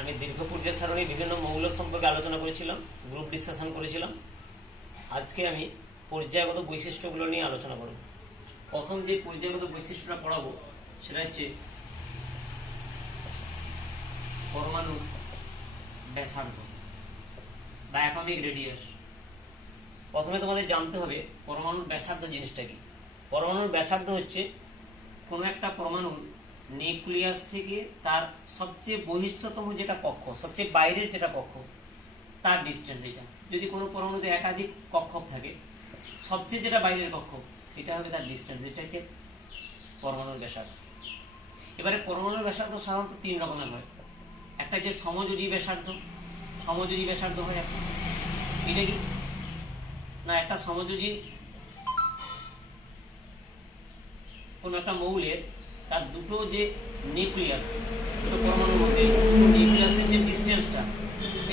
আমি দীর্ঘ পর্যায় সারণী বিভিন্ন মৌল সম্পর্কে আলোচনা করেছিলাম, গ্রুপ ডিসকাশন করেছিলাম। আজকে আমি পর্যায়গত বৈশিষ্ট্যগুলো নিয়ে আলোচনা করব। প্রথম যে পর্যায়গত বৈশিষ্ট্যটা পড়াবো সেটা হচ্ছে পরমাণু ব্যাসার্ধ বা অ্যাটমিক রেডিয়াস। প্রথমে তোমাদের জানতে হবে পরমাণুর ব্যাসার্ধ জিনিসটা কি। পরমাণুর ব্যাসার্ধ হচ্ছে কোনো একটা পরমাণুর নিউক্লিয়াস থেকে তার সবচেয়ে বহিষ্ঠতম যেটা কক্ষ, সবচেয়ে বাইরের যেটা কক্ষ, তার ডিস্টেন্স। এটা যদি কোনো পরমাণুতে একাধিক কক্ষক থাকে, সবচেয়ে যেটা বাইরের কক্ষ সেটা হবে তার ডিস্টেন্স। এটা হচ্ছে পরমাণুর ব্যাসার্ধ। এবারে পরমাণুর ব্যাসার্ধ সাধারণত তিন রকমের হয়। একটা হচ্ছে সমযোজী ব্যাসার্ধ, সমযোজী ব্যাসার্ধ হয় একটা। এটা কি না, একটা সমযোজী কোন একটা মৌলের তার দুটো যে নিউক্লিয়াস, দুটো পরমাণুর মধ্যে নিউক্লিয়াসের যে ডিস্টেন্সটা,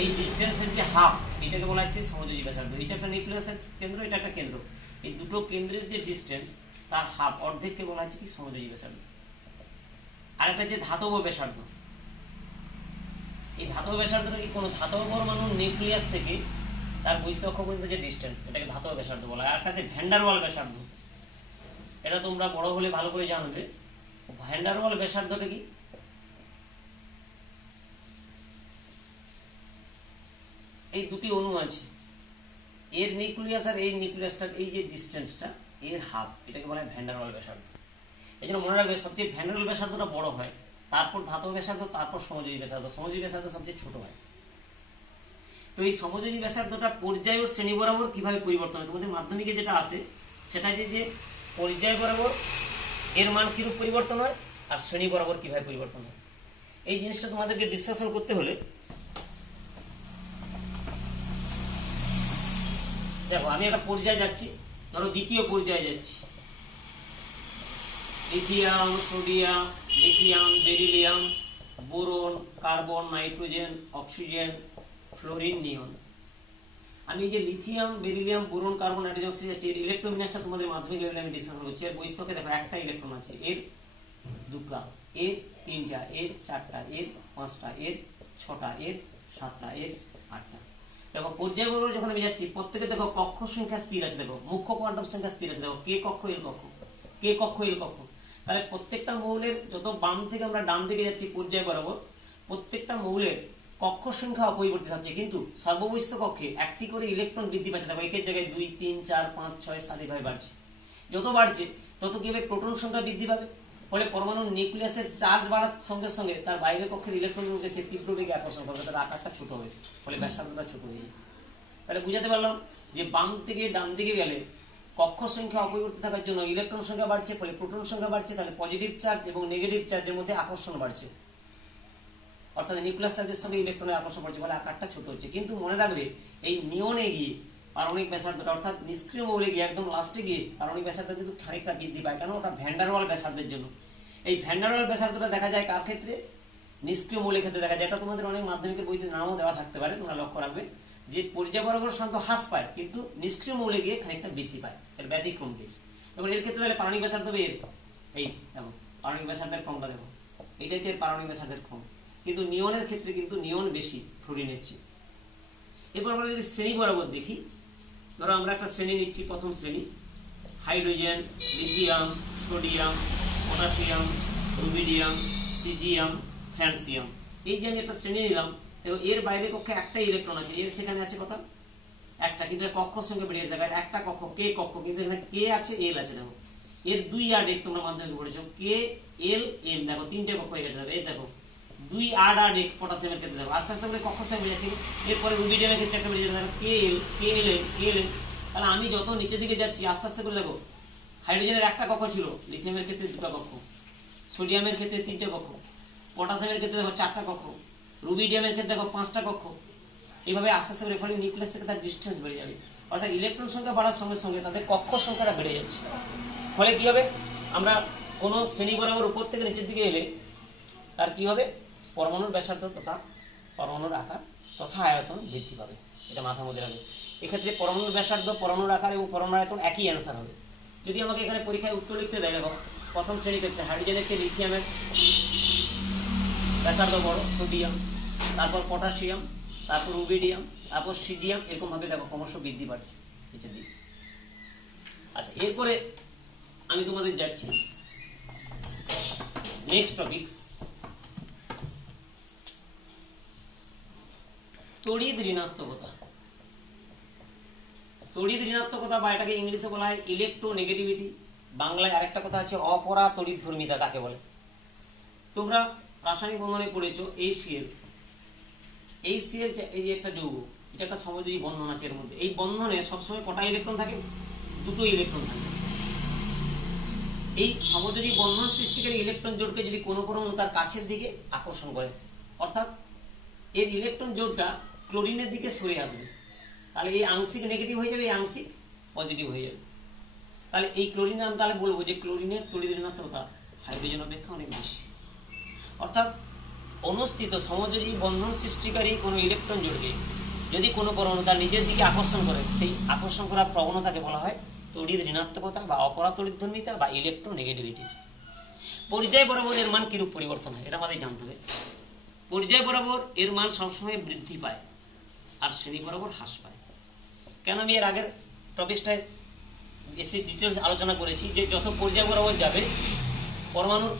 এই ডিস্টেন্সের যে হাফ, এটাকে বলা হচ্ছে সমযোজী ব্যাসার্ধ। এটা একটা নিউক্লিয়াসের কেন্দ্র, এটা একটা কেন্দ্র, এই দুটো কেন্দ্রের যে ডিস্টেন্স তার হাফ, অর্ধেককে বলা হচ্ছে কি সমযোজী ব্যাসার্ধ। আরেকটা হচ্ছে ধাতব ব্যাসার্ধ। এই ধাতব ব্যাসার্ধটা কি কোনো ধাতব পরমাণুর নিউক্লিয়াস থেকে তার বহিঃকক্ষ পর্যন্ত যে ডিস্টেন্স, এটাকে ধাতব ব্যাসার্ধ বলা হয়। আর একটা হচ্ছে ভ্যান্ডারওয়াল ব্যাসার্ধ। এটা তোমরা বড় হলে ভালো করে জানবে। ভ্যান্ডারওয়াল ব্যাসার্ধটা কি, এই দুটি অণু আছে, এর নিউক্লিয়াস আর এই নিউক্লিয়াসটার এই যে ডিস্টেন্সটা, এর হাফ, এটাকে বলা হয় ভ্যান্ডারওয়াল ব্যাসার্ধ। এই জন্য মনে রাখবে সবচেয়ে ভ্যান্ডারওয়াল ব্যাসার্ধটা বড় হয়, তারপর ধাতব ব্যাসার্ধ, তারপর সমযোজী ব্যাসার্ধ। সমযোজী ব্যাসার্ধ সবচেয়ে ছোট হয়। তো এই সমযোজী ব্যাসার্ধটা পর্যায় ও শ্রেণী বরাবর কিভাবে পরিবর্তন হয়, তোমাদের মাধ্যমিকে যেটা আছে সেটা যে পর্যায় বরাবর এর মান কিরূপ পরিবর্তন হয় আর শ্রেণী বরাবর কিভাবে পরিবর্তন হয়, এই জিনিসটা তোমাদেরকে ডিসকাশন করতে হলে দেখো, আমি একটা পর্যায়ে যাচ্ছি, ধরো দ্বিতীয় পর্যায়ে যাচ্ছি। Lithium, sodium, lithium, beryllium, boron, carbon, nitrogen, oxygen, fluorine, neon. আমি যে lithium, beryllium, boron, carbon, nitrogen, oxygen আছে, এর ইলেকট্রন বিন্যাসটা তোমাদের মাধ্যমিক লেভেলে আমি ডিসকাশন করছি। এর বহিঃস্থকে দেখো একটা ইলেকট্রন আছে, এর দুটা, এর তিনটা, এর চারটা, এর পাঁচটা, এর ছটা, এর সাতটা, এর আটটা। দেখো পর্যায় বরাবর যখন আমি যাচ্ছি, প্রত্যেকে দেখো কক্ষ সংখ্যা স্থির আছে। দেখো মুখ্য কোয়ান্টাম সংখ্যা স্থির আছে। দেখো কে কক্ষ, এল কক্ষ, কে কক্ষ, এল কক্ষ। তাহলে প্রত্যেকটা মৌলের যত বাম থেকে আমরা ডান দিকে যাচ্ছি পর্যায় বরাবর, প্রত্যেকটা মৌলের কক্ষ সংখ্যা অপরিবর্তিত থাকছে, কিন্তু সর্ববহিষ্ঠ কক্ষে একটি করে ইলেকট্রন বৃদ্ধি পাচ্ছে। দেখো একের জায়গায় 2, 3, 4, 5, 6, 7 এভাবে বাড়ছে। যত বাড়ছে তত কি হবে, প্রোটন সংখ্যা বৃদ্ধি পাবে। ফলে পরমাণুর নিউক্লিয়াসের চার্জ বাড়ার সঙ্গে সঙ্গে তার বাইরের কক্ষের ইলেকট্রনগুলোকে সে তীব্র বেগে আকর্ষণ করবে, তার আকারটা ছোট হবে, ফলে ব্যাসার্ধটা ছোট হয়ে যায়। তাহলে বুঝাতে পারলাম যে বাম থেকে ডান দিকে গেলে কক্ষ সংখ্যা অপরিবর্তিত থাকার জন্য ইলেকট্রন সংখ্যা বাড়ছে, ফলে প্রোটন সংখ্যা বাড়ছে, তাহলে পজিটিভ চার্জ এবং নেগেটিভ চার্জের মধ্যে আকর্ষণ বাড়ছে, অর্থাৎ নিউক্লিয়াস চার্জের সঙ্গে ইলেকট্রনের আকর্ষণ বাড়ছে, ফলে আকারটা ছোট হচ্ছে। কিন্তু মনে রাখবে এই নিয়নে গিয়ে পারমাণবিক ব্যাসার্ধটা, অর্থাৎ নিষ্ক্রিয় মৌলে গিয়ে একদম লাস্টে গিয়ে পারমাণবিক ব্যাসার্ধ কিন্তু খানিকটা বৃদ্ধি পায়, কারণ ওটা ভ্যান্ডারওয়াল ব্যাসার্ধের জন্য। এই ভ্যান্ডারওয়াল ব্যাসার্ধটা দেখা যায় কার ক্ষেত্রে, নিষ্ক্রিয় মৌলের ক্ষেত্রে দেখা যায়। এটা তোমাদের অনেক মাধ্যমিকের বইতে নামও দেওয়া থাকতে পারে, তোমরা লক্ষ্য রাখবে যে পর্যায় বরাবর সাধারণত হ্রাস পায়, কিন্তু নিষ্ক্রিয় মৌলে গিয়ে খানিকটা বৃদ্ধি পায়, এর ব্যতিক্রম কেস। এবার এর ক্ষেত্রে তাহলে পারমাণবিক ব্যাসার্ধ হবে এর, এই দেখো পারমাণবিক ব্যাসার্ধের ক্রমটা দেখো, এটা হচ্ছে পারমাণবিক ব্যাসার্ধের ক্রম। কিন্তু নিয়নের ক্ষেত্রে কিন্তু নিয়ন বেশি ফ্লোরিনের চেয়ে। এরপর আমরা যদি শ্রেণী বরাবর দেখি, ধরো আমরা একটা শ্রেণী নিচ্ছি, প্রথম শ্রেণী hydrogen, lithium, sodium, potassium, rubidium, caesium, francium. এই যে আমি একটা শ্রেণী নিলাম, দেখো এর বাইরে কক্ষে একটা ইলেকট্রন আছে, এর সেখানে আছে কত, একটা, কিন্তু এর কক্ষ সঙ্গে বেরিয়ে যাবে একটা কক্ষ, কে কক্ষ, কিন্তু এখানে কে আছে, এল আছে। দেখো এর 2 আর 1 তোমরা মাধ্যমিকে পড়েছো, কে এল এম, দেখো তিনটে কক্ষ হয়ে গেছে। এই দেখো 2 আর 1 পটাশিয়ামের ক্ষেত্রে দেখো আস্তে আস্তে করে কক্ষ সঙ্গে বেরিয়ে যাচ্ছে। এরপরে রুবিডিয়ামের ক্ষেত্রে একটা বেরিয়ে যাবে, কে এল, কে এল এম, কে এল এম। তাহলে আমি যত নিচের দিকে যাচ্ছি আস্তে আস্তে করে দেখো, হাইড্রোজেনের একটা কক্ষ ছিল, লিথিয়ামের ক্ষেত্রে 2টা কক্ষ, সোডিয়ামের ক্ষেত্রে 3টে কক্ষ, পটাশিয়ামের ক্ষেত্রে দেখো 4টা কক্ষ, রুবিডিয়ামের ক্ষেত্রে দেখো 5টা কক্ষ। এইভাবে আস্তে আস্তে করে ফলে নিউক্লিয়াস থেকে তার ডিস্টেন্স বেড়ে যাবে, অর্থাৎ ইলেকট্রন সংখ্যা বাড়ার সঙ্গে সঙ্গে তাদের কক্ষ সংখ্যাটা বেড়ে যাচ্ছে। ফলে কি হবে, আমরা কোনো শ্রেণী বরাবর উপর থেকে নিচের দিকে এলে তার কি হবে, পরমাণুর ব্যাসার্ধ তথা পরমাণুর আকার তথা আয়তন বৃদ্ধি পাবে। এটা মাথার মধ্যে রাখবে। এক্ষেত্রে পরমাণুর ব্যাসার্ধ, পরমাণুর আকার এবং পরমাণুর আয়তন একই অ্যান্সার হবে। যদি আমাকে এখানে পরীক্ষায় উত্তর লিখতে দেয়, দেখো প্রথম শ্রেণী ক্ষেত্রে হাইড্রোজেনের চেয়ে লিথিয়ামের ব্যাসার্ধ বড়, সোডিয়াম তারপর পটাশিয়াম, তারপর রুবিডিয়াম, তারপর সিজিয়াম, এরকম ভাবে দেখো ক্রমশ বৃদ্ধি পাচ্ছে নিচের দিকে। আচ্ছা, এরপরে আমি তোমাদের যাচ্ছি নেক্সট টপিক, তড়িৎ ঋণাত্মকতা। তড়িৎ ঋণাত্মকতা বা এটাকে ইংলিশে বলা হয় ইলেকট্রোনেগেটিভিটি, বাংলায় আরেকটা কথা আছে অপরা তড়িৎ ধর্মিতা কাকে বলে। তোমরা রাসায়নিক বন্ধনে পড়েছো HCl। HCl এই যে একটা যৌগ, এটা একটা সমযোজী বন্ধন আছে এর মধ্যে। এই বন্ধনে সবসময় কটা ইলেকট্রন থাকে? দুটো ইলেকট্রন থাকে। এই সমযোজী বন্ধন সৃষ্টিকারী ইলেকট্রন জোড়কে যদি কোনো পরমাণু তার কাছের দিকে আকর্ষণ করে, অর্থাৎ এর ইলেকট্রন জোড়টা ক্লোরিনের দিকে সরে আসবে, তাহলে এই আংশিক নেগেটিভ হয়ে যাবে, এই আংশিক পজিটিভ হয়ে যাবে। তাহলে এই ক্লোরিন আমি তাহলে বলবো যে ক্লোরিনের তড়িৎ ঋণাত্মকতা হাইড্রোজেন অপেক্ষা অনেক বেশি। অর্থাৎ অনুষ্ঠিত সমযোজী বন্ধন সৃষ্টিকারী কোনো ইলেকট্রন জোড়কে যদি কোনো পরমাণু তার নিজের দিকে আকর্ষণ করে, সেই আকর্ষণ করার প্রবণতাকে বলা হয় তড়িৎ ঋণাত্মকতা বা অপরা তড়িৎ ধর্মিতা বা ইলেকট্রোনেগেটিভিটি। পর্যায় বরাবর এর মান কিরূপ পরিবর্তন হয় এটা আমাদের জানতে হবে। পর্যায় বরাবর এর মান সবসময় বৃদ্ধি পায় আর শ্রেণী বরাবর হ্রাস পায়। কেন আমি এর আগের টপিকটায় বেশি ডিটেলস আলোচনা করেছি যে যত পর্যায় বরাবর যাবে পরমাণুর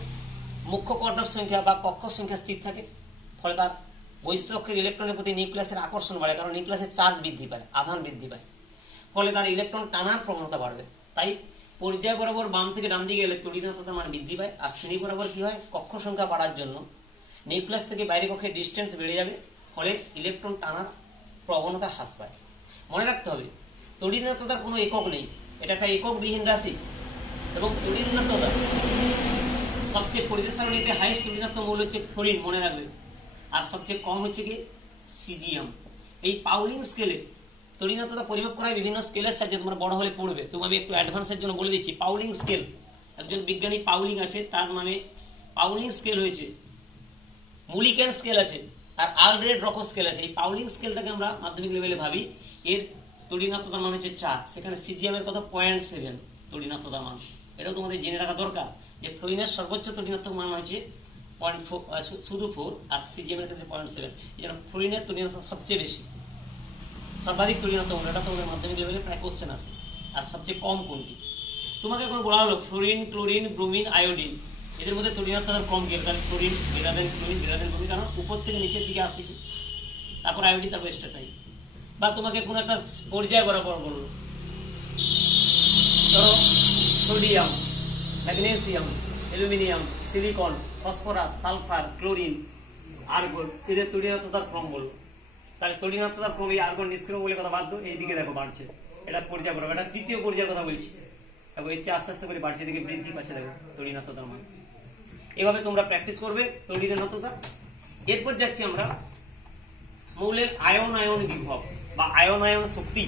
মুখ্য কোয়ান্টাম সংখ্যা বা কক্ষ সংখ্যা স্থির থাকে, ফলে তার বহিঃস্থকক্ষের ইলেকট্রনের প্রতি নিউক্লিয়াসের আকর্ষণ বাড়ে, কারণ নিউক্লিয়াসের চার্জ বৃদ্ধি পায়, আধান বৃদ্ধি পায়, ফলে তার ইলেকট্রন টানার প্রবণতা বাড়বে। তাই পর্যায় বরাবর বাম থেকে ডান দিকে গেলে তড়িৎ ঋণাত্মকতার মান বৃদ্ধি পায়, আর শ্রেণী বরাবর কি হয়, কক্ষ সংখ্যা বাড়ার জন্য নিউক্লিয়াস থেকে বাইরে কক্ষের ডিস্টেন্স বেড়ে যাবে, ফলে ইলেকট্রন টানার প্রবণতা হ্রাস পায়। মনে রাখতে হবে তড়িৎ ঋণাত্মকতার কোনো একক নেই, এটা একটা একক বিহীন রাশি, এবং তড়িৎ ঋণাত্মকতা সবচেয়ে পরিচয় সারণীতে হাইয়েস্ট তড়িৎ ঋণাত্মক মৌল হচ্ছে ফ্লোরিন, মনে রাখবে, আর সবচেয়ে কম হচ্ছে কি সিজিয়াম। এই পাউলিং স্কেলে তড়িৎ ঋণাত্মকতা পরিমাপ করা হয় বিভিন্ন স্কেলের সাহায্যে, তোমরা বড় হলে পড়বে, তো আমি একটু অ্যাডভান্সের জন্য বলে দিচ্ছি। পাউলিং স্কেল, একজন বিজ্ঞানী পাউলিং আছে, তার নামে পাউলিং স্কেল হয়েছে, মুলিক্যান স্কেল আছে, আর আলরেড রকো স্কেল আছে। এই পাউলিং স্কেলটাকে আমরা মাধ্যমিক লেভেলে ভাবি, এর তড়িৎ ঋণাত্মকতার মান হচ্ছে 4, সেখানে সিজিয়ামের কথা 0.7 তড়িৎ ঋণাত্মকতার মান। এটাও তোমাদের জেনে রাখা দরকার যে ফ্লোরিনের সর্বোচ্চ তড়িৎ ঋণাত্মক মান হচ্ছে 0.4, শুধু 4, আর সিজিএমের ক্ষেত্রে 0.7। এই জন্য ফ্লোরিনের তড়িৎ ঋণাত্মক সবচেয়ে বেশি, সর্বাধিক তড়িৎ ঋণাত্মক। এটা তোমাদের মাধ্যমিক লেভেলে প্রায় কোশ্চেন আছে। আর সবচেয়ে কম কোনটি? তোমাকে এখন বলা হলো ফ্লোরিন, ক্লোরিন, ব্রোমিন, আয়োডিন, এদের মধ্যে তড়িৎ ঋণাত্মকতার কম কি? কারণ fluorine greater than chlorine greater than bromine, কারণ উপর থেকে নিচের দিকে আসতেছে, তারপর আয়োডিন, তারপর স্ট্যাটাইন। বা তোমাকে কোনো একটা পর্যায় বরাবর বললো, ধরো sodium, magnesium, aluminium, silicon, phosphorus, sulphur, chlorine, argon, এদের তড়িৎ ঋণাত্মকতার ক্রম বলবো। তাহলে তড়িৎ ঋণাত্মকতার ক্রমে আর্গন নিষ্ক্রিয় বলে কথা বাধ্য, এইদিকে দেখো বাড়ছে, এটা পর্যায় বরাবর, এটা তৃতীয় পর্যায়ের কথা বলছি। দেখো এর চেয়ে আস্তে আস্তে করে বাড়ছে, দিকে বৃদ্ধি পাচ্ছে, দেখো তড়িৎ ঋণাত্মকতার মান। এভাবে তোমরা প্র্যাকটিস করবে তড়িৎ ঋণাত্মকতা। এরপর যাচ্ছি আমরা মৌলের আয়ন আয়ন বিভব বা আয়ন আয়ন শক্তি,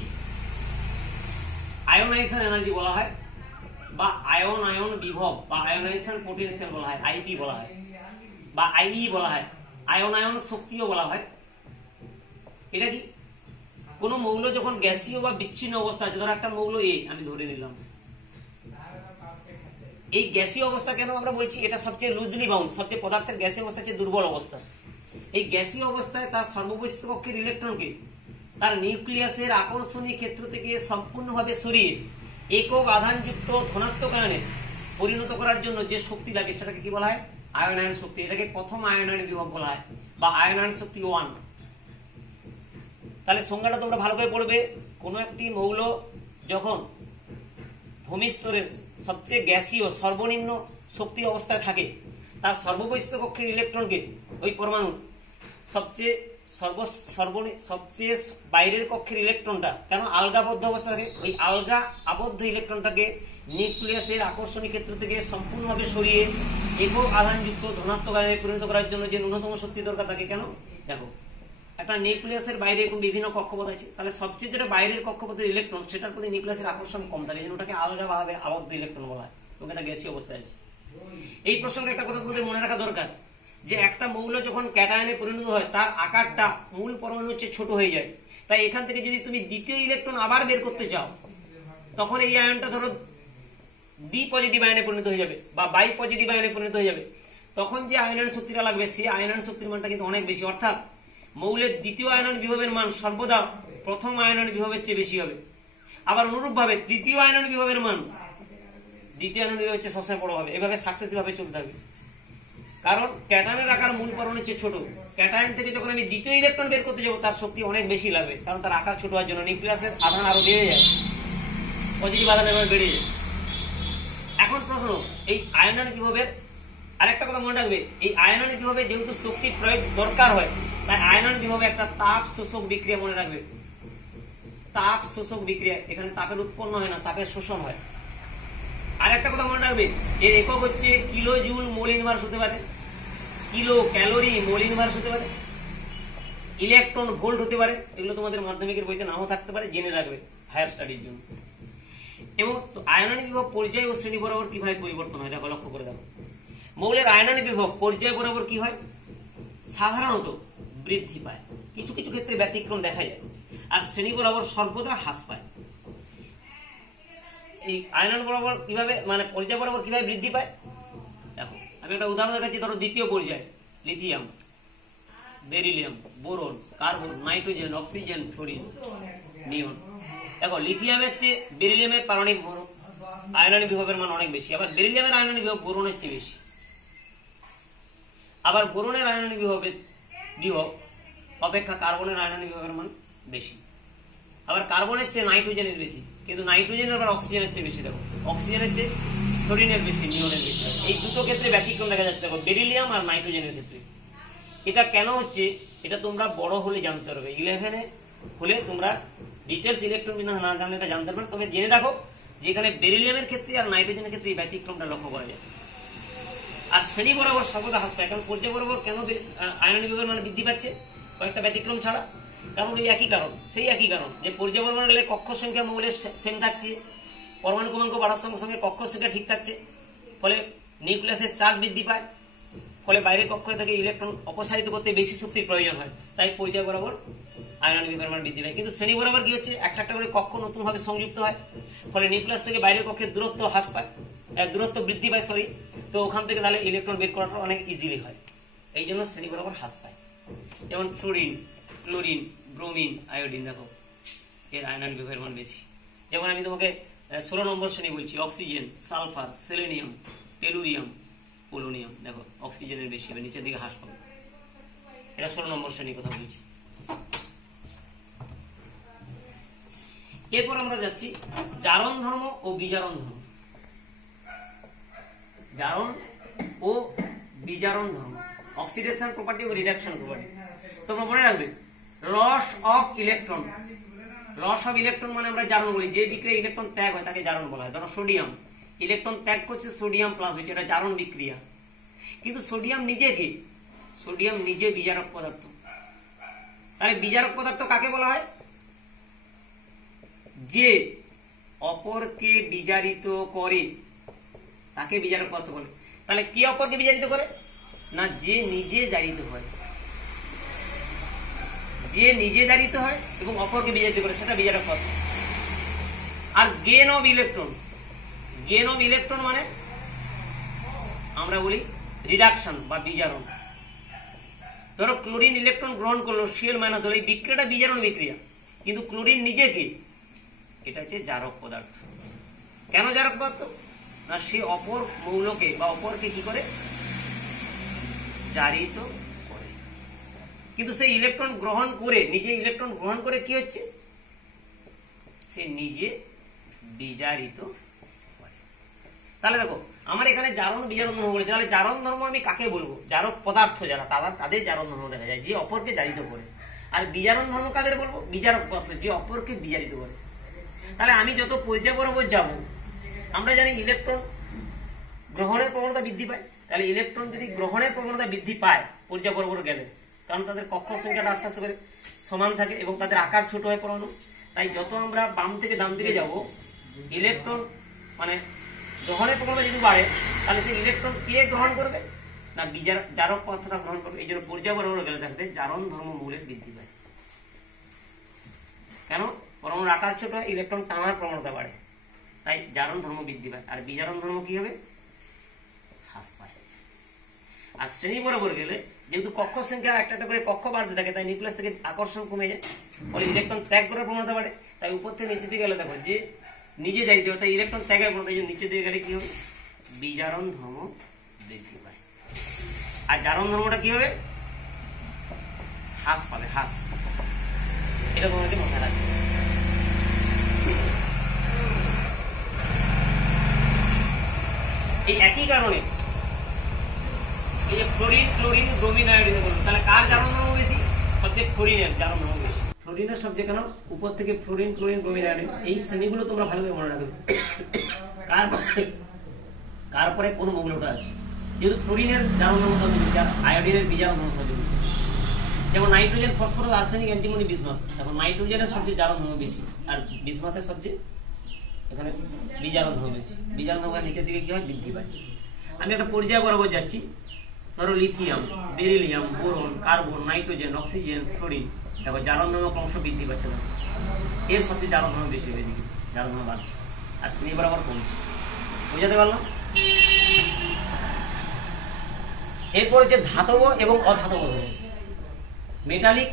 আয়োনাইজেশন এনার্জি বলা হয়, বা আয়ন আয়ন বিভব বা আয়োনাইজেশন পোটেনশিয়াল বলা হয়, আইপি বলা হয়, বা আইই বলা হয়, আয়ন আয়ন শক্তিও বলা হয়। এটা কি? কোন মৌল যখন গ্যাসীয় বা বিচ্ছিন্ন অবস্থা আছে, ধরো একটা মৌল এ আমি ধরে নিলাম, এই গ্যাসীয় অবস্থা কেন আমরা বলছি? এটা সবচেয়ে লুজলি বাউন্ড, সবচেয়ে পদার্থের গ্যাসীয় অবস্থা হচ্ছে দুর্বল অবস্থা। এই গ্যাসীয় অবস্থায় তার সর্ববহিঃস্থ কক্ষের ইলেকট্রনকে তার নিউক্লিয়াসের আকর্ষণীয় ক্ষেত্র থেকে সম্পূর্ণভাবে সরিয়ে একক আধানযুক্ত ধনাত্মক আয়নে পরিণত করার জন্য যে শক্তি লাগে সেটাকে কি বলা হয়? আয়ন আয়ন শক্তি। এটাকে প্রথম আয়ন আয়ন বিভব বলা হয় বা আয়ন আয়ন শক্তি 1। তাহলে সংজ্ঞাটা তোমরা ভালো করে পড়বে। কোন একটি মৌল যখন ভূমিস্তরে সবচেয়ে গ্যাসীয় সর্বনিম্ন শক্তি অবস্থায় থাকে, তার সর্ববহিঃস্থ কক্ষের ইলেকট্রনকে ওই পরমাণু সবচেয়ে বাইরের কক্ষের ইলেকট্রনটা কেন আলগাবদ্ধ অবস্থা থাকে, ওই আলগা আবদ্ধ ইলেকট্রনটাকে নিউক্লিয়াসের আকর্ষণীয় ক্ষেত্র থেকে সম্পূর্ণভাবে সরিয়ে একক আধানযুক্ত ধনাত্মক আয়নে পরিণত করার জন্য যে ন্যূনতম শক্তি দরকার থাকে। কেন? দেখো একটা নিউক্লিয়াসের বাইরে বিভিন্ন কক্ষপথ আছে, তাহলে সবচেয়ে যেটা বাইরের কক্ষপথের ইলেকট্রন সেটার প্রতি নিউক্লিয়াসের আকর্ষণ কম থাকে, ওটাকে আলগাভাবে আবদ্ধ ইলেকট্রন বলা হয়, এবং এটা গ্যাসীয় অবস্থায় আছে। এই প্রসঙ্গে একটা কথা তোমাদের মনে রাখা দরকার যে একটা মৌল যখন ক্যাটায়নে পরিণত হয় তার আকারটা মূল পরমাণু হচ্ছে ছোট হয়ে যায়। তাই এখান থেকে যদি তুমি দ্বিতীয় ইলেকট্রন আবার বের করতে চাও, তখন এই আয়নটা ধরো ডি পজিটিভ আয়নে পরিণত হয়ে যাবে বা বাই পজিটিভ আয়নে পরিণত হয়ে যাবে। তখন যে আয়নের শক্তিটা লাগবে সেই আয়নের শক্তির মানটা কিন্তু অনেক বেশি। অর্থাৎ মৌলের দ্বিতীয় আয়নন বিভবের মান সর্বদা প্রথম আয়নন বিভবের চেয়ে বেশি হবে। আবার অনুরূপভাবে তৃতীয় আয়নন বিভবের মান দ্বিতীয় আয়নন বিভবের চেয়ে সবসময় বড় হবে। এভাবে সাকসেসিভ ভাবে চলতে থাকবে। কারণ ক্যাটায়নের আকার মূল পরমাণুর চেয়ে ছোট। ক্যাটায়ন থেকে যখন আমি দ্বিতীয় ইলেকট্রন বের করতে যাবো তার শক্তি অনেক বেশি লাগবে, কারণ তার আকার ছোট হওয়ার জন্য নিউক্লিয়াসের আধান আরো বেড়ে যায়, পজিটিভ আধান এবার বেড়ে যায়। এখন প্রশ্ন, এই আয়ননিক বিভবের আরেকটা কথা মনে রাখবে, এই আয়ননিক বিভবে যেহেতু শক্তি প্রয়োগ দরকার হয়, তাই আয়ননিক বিভবে একটা তাপ শোষক বিক্রিয়া মনে রাখবে। তাপ শোষক বিক্রিয়া, এখানে তাপের উৎপন্ন হয় না, তাপের শোষণ হয়। আর একটা কথা মনে রাখবে, এর একক হচ্ছে কিলো জুল মোল ইনভার্স হতে পারে, কিলো ক্যালোরি মোল ইনভার্স হতে পারে, ইলেকট্রন ভোল্ট হতে পারে। এগুলো তোমাদের মাধ্যমিকের বইতে নামও থাকতে পারে, জেনে রাখবে হায়ার স্টাডির জন্য। এবং আয়ননিক বিভব পর্যায় ও শ্রেণী বরাবর কিভাবে পরিবর্তন হয় দেখো, লক্ষ্য করে দেখো। মৌলের আয়ননিক বিভব পর্যায় বরাবর কি হয়? সাধারণত বৃদ্ধি পায়, কিছু কিছু ক্ষেত্রে ব্যতিক্রম দেখা যায়, আর শ্রেণী বরাবর সর্বদা হ্রাস পায়। এই আয়নন বরাবর কিভাবে, মানে পর্যায় বরাবর কিভাবে বৃদ্ধি পায় দেখো, আমি একটা উদাহরণ দেখাচ্ছি। ধরো দ্বিতীয় পর্যায় lithium, beryllium, boron, carbon, nitrogen, oxygen, fluorine, neon. দেখো লিথিয়ামের চেয়ে বেরিলিয়ামের পারমাণবিক আয়ননিক বিভবের মান অনেক বেশি, আবার বেরিলিয়ামের আয়ননিক বিভব বোরনের চেয়ে বেশি। আবার বোরনের আয়ননিক বিভব অপেক্ষা কার্বনের আয়ননিক বিভবের মান বেশি। আবার কার্বনের চেয়ে নাইট্রোজেনের বেশি, কিন্তু নাইট্রোজেনের আবার অক্সিজেনের চেয়ে বেশি। দেখো অক্সিজেনের চেয়ে ফ্লোরিনের বেশি, নিয়নের বেশি। এই দুটো ক্ষেত্রে ব্যতিক্রম দেখা যাচ্ছে দেখো, বেরিলিয়াম আর নাইট্রোজেনের ক্ষেত্রে। এটা কেন হচ্ছে এটা তোমরা বড় হলে জানতে পারবে, 11-এ হলে তোমরা ডিটেলস ইলেকট্রন বিন্যাস না জানলে এটা জানতে পারবে। তবে জেনে রাখো যেখানে বেরিলিয়ামের ক্ষেত্রে আর নাইট্রোজেনের ক্ষেত্রে এই ব্যতিক্রমটা লক্ষ্য করা যায়। আর শ্রেণী বরাবর সর্বদা হ্রাস পায়। কারণ পর্যায় বরাবর কেন আয়ননিক বিভবের মান বৃদ্ধি পাচ্ছে কয়েকটা ব্যতিক্রম ছাড়া? কারণ এই একই কারণ, সেই একই কারণ যে পর্যায় বরাবর গেলে কক্ষ সংখ্যা মৌলের সেম থাকছে, পরমাণু ক্রমাঙ্ক বাড়ার সঙ্গে সঙ্গে কক্ষ সংখ্যা ঠিক থাকছে, ফলে নিউক্লিয়াসের চার্জ বৃদ্ধি পায়, ফলে বাইরের কক্ষ থেকে ইলেকট্রন অপসারিত করতে বেশি শক্তির প্রয়োজন হয়, তাই পর্যায় বরাবর আয়ননিক বিভবের মান বৃদ্ধি পায়। কিন্তু শ্রেণী বরাবর কি হচ্ছে, একটা একটা করে কক্ষ নতুন ভাবে সংযুক্ত হয়, ফলে নিউক্লিয়াস থেকে বাইরের কক্ষের দূরত্ব হ্রাস পায়, দূরত্ব বৃদ্ধি পায়, তো ওখান থেকে তাহলে ইলেকট্রন বের করাটা অনেক ইজিলি হয়, এই জন্য শ্রেণী বরাবর হ্রাস পায়। যেমন ফ্লোরিন, ক্লোরিন, ব্রোমিন, আয়োডিন, দেখো এর আয়ননিক বিভবের মান বেশি। যেমন আমি তোমাকে 16 নম্বর শ্রেণী বলছি, oxygen, sulphur, selenium, tellurium, polonium, দেখো অক্সিজেনের বেশি হবে, নিচের দিকে হ্রাস পাবে। এটা 16 নম্বর শ্রেণীর কথা বলছি। এরপর আমরা যাচ্ছি জারণ ধর্ম ও বিজারণ ধর্ম। জারণ ও বিজারণ ধর্ম, অক্সিডেশন প্রপার্টি ও রিডাকশন প্রপার্টি। তোমরা মনে রাখবে, loss of electron, loss of electron মানে আমরা জারণ বলি, যে বিক্রিয়া ইলেকট্রন ত্যাগ হয় তাকে জারণ বলা হয়। ধরো সোডিয়াম, ইলেকট্রন ত্যাগ করছে, সোডিয়াম প্লাস হচ্ছে, এটা জারণ বিক্রিয়া। কিন্তু সোডিয়াম নিজে কি? সোডিয়াম নিজে বিজারক পদার্থ। তাহলে বিজারক পদার্থ কাকে বলা হয়? যে অপরকে বিজারিত করে তাকে বিজারক পদার্থ বলে। তাহলে কে অপরকে বিজারিত করে? না, যে নিজে জারিত হয়। যে নিজে জারিত হয় এবং অপরকে বিজারিত করে, সেটা বিজারক পদার্থ। আর gain of electron, gain of electron মানে আমরা বলি রিডাকশন বা বিজারণ। ধরো ক্লোরিন ইলেকট্রন গ্রহণ করলো, Cl- হলো, এই বিক্রিয়াটা বিজারণ বিক্রিয়া, কিন্তু ক্লোরিন নিজে কি? এটা হচ্ছে জারক পদার্থ। কেন জারক পদার্থ? না, সে অপর মৌলকে বা অপরকে কি করে? জারিত করে। কিন্তু সে ইলেকট্রন গ্রহণ করে, নিজে ইলেকট্রন গ্রহণ করে কি হচ্ছে? সে নিজে বিজারিত করে। তাহলে দেখো আমার এখানে জারণ বিজারণ ধর্ম বলেছে, তাহলে জারণ ধর্ম আমি কাকে বলবো? জারক পদার্থ যারা, তাদের জারণ ধর্ম দেখা যায়, যে অপরকে জারিত করে। আর বিজারণ ধর্ম কাদের বলবো? বিজারক পদার্থ, যে অপরকে বিজারিত করে। তাহলে আমি যত পর্যায় বরাবর যাব, আমরা জানি ইলেকট্রন গ্রহণের প্রবণতা বৃদ্ধি পায়। তাহলে ইলেকট্রন যদি গ্রহণের প্রবণতা বৃদ্ধি পায় পর্যায় বরাবর গেলে, কারণ তাদের কক্ষ সংখ্যাটা আস্তে আস্তে করে সমান থাকে এবং তাদের আকার ছোট হয় পরমাণু, তাই যত আমরা বাম থেকে ডান দিকে যাব, ইলেকট্রন মানে গ্রহণের প্রবণতা যদি বাড়ে, তাহলে সেই ইলেকট্রন কে গ্রহণ করবে? না, জারক পদার্থটা গ্রহণ করবে। এই জন্য পর্যায় বরাবর গেলে দেখবে জারণ ধর্ম মৌলের বৃদ্ধি পায়। কেন? পরমাণুর আকার ছোট হয়, ইলেকট্রন টানার প্রবণতা বাড়ে, তাই জারণ ধর্ম বৃদ্ধি পায়। আর বিজারণ ধর্ম কি হবে? হ্রাস পায়। আর শ্রেণী বরাবর গেলে যেহেতু কক্ষ সংখ্যা একটা একটা করে কক্ষ বাড়তে থাকে, তাই নিউক্লিয়াস থেকে আকর্ষণ কমে যায়, ফলে ইলেকট্রন ত্যাগ করার প্রবণতা বাড়ে। তাই উপর থেকে নিচে দিকে গেলে দেখো যে নিজে যাইতে হবে, তাই ইলেকট্রন ত্যাগের প্রবণতা নিচে দিকে গেলে কি হবে, বিজারণ ধর্ম বৃদ্ধি পায়। আর জারণ ধর্মটা কি হবে, হ্রাস পাবে, হ্রাস। এটা তোমাকে মাথায় রাখবে। এই একই কারণে এই যে ফ্লোরিন, ক্লোরিন, ব্রোমিন, আয়োডিন বলবো, তাহলে কার জারণ ধর্ম বেশি? সবচেয়ে ফ্লোরিনের জারণ ধর্ম বেশি। ফ্লোরিনের সবচেয়ে কেন? উপর থেকে ফ্লোরিন, ক্লোরিন, ব্রোমিন, আয়োডিন, এই শ্রেণীগুলো তোমরা ভালো করে মনে রাখবে। কার পরে কোন মৌলটা আছে? যেহেতু ফ্লোরিনের জারণ ধর্ম সবচেয়ে বেশি আর আয়োডিনের বিজারণ ধর্ম সবচেয়ে বেশি। যেমন nitrogen, phosphorus, arsenic, antimony, bismuth, এখন নাইট্রোজেনের সবচেয়ে জারণ ধর্ম বেশি আর বিসমাথের সবচেয়ে এখানে বিজারণ ধর্ম বেশি। বিজারণ ধর্ম নিচের দিকে কি হয়, বৃদ্ধি পায়। আমি একটা পর্যায় বরাবর যাচ্ছি। ধরো lithium, beryllium, boron, carbon, nitrogen, oxygen, fluorine, দেখো জারণ ধর্ম ক্রমশ বৃদ্ধি পাচ্ছে না, এর সবচেয়ে জারণ ধর্ম বেশি হয়ে দিকে জারণ ধর্ম বাড়ছে আর শ্রেণী বরাবর কমছে। বুঝাতে পারলাম? এরপর হচ্ছে ধাতব এবং অধাতব ধর্ম, মেটালিক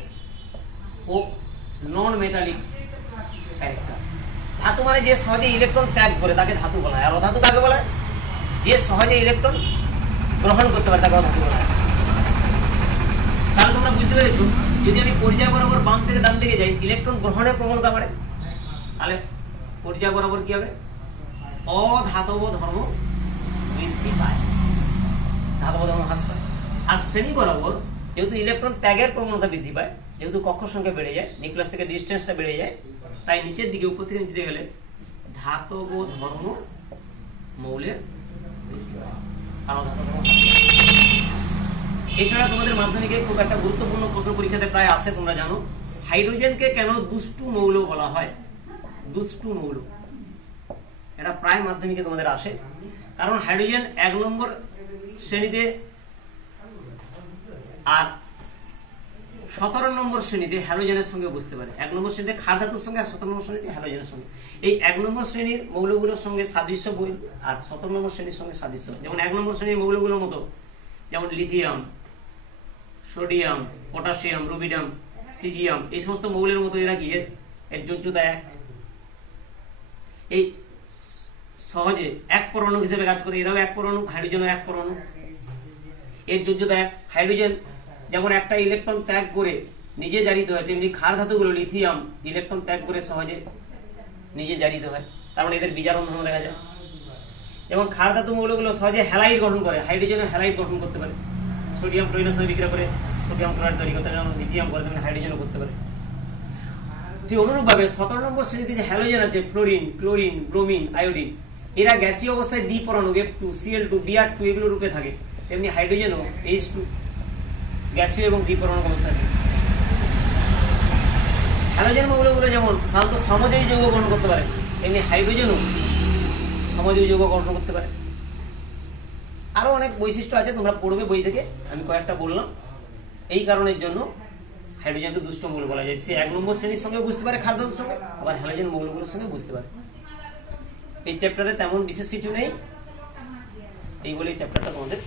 ও নন মেটালিক ক্যারেক্টার। ধাতু মানে যে সহজে ইলেকট্রন ত্যাগ করে তাকে ধাতু বলা হয়, আর অধাতু কাকে বলা হয়? যে সহজে ইলেকট্রন গ্রহণ করতে পারে তাকে অধাতু বলা হয়। তাহলে তোমরা বুঝতে পেরেছো, যদি আমি পর্যায় বরাবর বাম থেকে ডান দিকে যাই, ইলেকট্রন গ্রহণের প্রবণতা বাড়ে, তাহলে পর্যায় বরাবর কি হবে, অধাতব ধর্ম বৃদ্ধি পায়, ধাতব ধর্ম হ্রাস পায়। আর শ্রেণী বরাবর যেহেতু ইলেকট্রন ত্যাগের প্রবণতা বৃদ্ধি পায়, যেহেতু কক্ষ সংখ্যা বেড়ে যায়, নিউক্লিয়াস থেকে ডিস্টেন্সটা বেড়ে যায়, তাই নিচের দিকে উপর থেকে নিচে গেলে ধাতব ধর্ম মৌলের বৃদ্ধি পায় আর অধাতব ধর্ম হ্রাস পায়। এছাড়া তোমাদের মাধ্যমিকে খুব একটা গুরুত্বপূর্ণ প্রশ্ন পরীক্ষাতে প্রায় আসে, তোমরা জানো, হাইড্রোজেনকে কেন দুষ্টু মৌল বলা হয়? দুষ্টু মৌল, এটা প্রায় মাধ্যমিকে তোমাদের আসে। কারণ হাইড্রোজেন 1 নম্বর শ্রেণীতে আর 17 নম্বর শ্রেণীতে হ্যালোজেনের সঙ্গে বুঝতে পারে। 1 নম্বর শ্রেণীতে ক্ষার ধাতুর সঙ্গে আর 17 নম্বর শ্রেণীতে হ্যালোজেনের সঙ্গে। এই 1 নম্বর শ্রেণীর মৌলগুলোর সঙ্গে সাদৃশ্য বই আর 17 নম্বর শ্রেণীর সঙ্গে সাদৃশ্য। যেমন 1 নম্বর শ্রেণীর মৌলগুলোর মতো, যেমন lithium, sodium, potassium, rubidium, caesium, এই সমস্ত মৌলের মতো এরা কি এর যোজ্যতা 1, এই সহজে 1 পরমাণু হিসেবে কাজ করে। এরাও 1 পরমাণু, হাইড্রোজেনও 1 পরমাণু, এর যোজ্যতা 1। হাইড্রোজেন যেমন একটা ইলেকট্রন ত্যাগ করে নিজে জারিত হয়, তেমনি ক্ষার ধাতুগুলো লিথিয়াম ইলেকট্রন ত্যাগ করে সহজে নিজে জারিত হয়, তার মানে এদের বিজারণ ধর্ম দেখা যায়। যেমন ক্ষার ধাতু মৌলগুলো সহজে হ্যালাইড গঠন করে, হাইড্রোজেনও হ্যালাইড গঠন করতে পারে, সোডিয়াম ক্লোরাইডের সঙ্গে বিক্রিয়া করে সোডিয়াম ক্লোরাইড তৈরি করতে পারে, যেমন লিথিয়াম করে তেমনি হাইড্রোজেনও করতে পারে। ঠিক অনুরূপভাবে 17 নম্বর শ্রেণীতে যে হ্যালোজেন আছে, ফ্লোরিন, ক্লোরিন, ব্রোমিন, আয়োডিন, এরা গ্যাসীয় অবস্থায় দ্বিপরমাণু F2, Cl2, Br2 এগুলো রূপে থাকে, তেমনি হাইড্রোজেনও H2 গ্যাসীয় এবং দ্বিপরমাণু অবস্থায় থাকে। হ্যালোজেন মৌলগুলো যেমন সাধারণত সমযোজী যৌগ গঠন করতে পারে, তেমনি হাইড্রোজেনও সমযোজী যৌগ গঠন করতে পারে। আরো অনেক বৈশিষ্ট্য আছে, তোমরা পড়বে বই থেকে, আমি কয়েকটা বললাম। এই কারণের জন্য হাইড্রোজেনকে দুষ্ট মৌল বলা যায়। সে 1 নম্বর শ্রেণীর সঙ্গে বুঝতে পারে, ক্ষার ধাতুর সঙ্গে, আবার হ্যালোজেন মৌলগুলোর সঙ্গে বুঝতে পারে। এই চ্যাপ্টারে তেমন বিশেষ কিছু নেই, এই বলে চ্যাপ্টারটা তোমাদের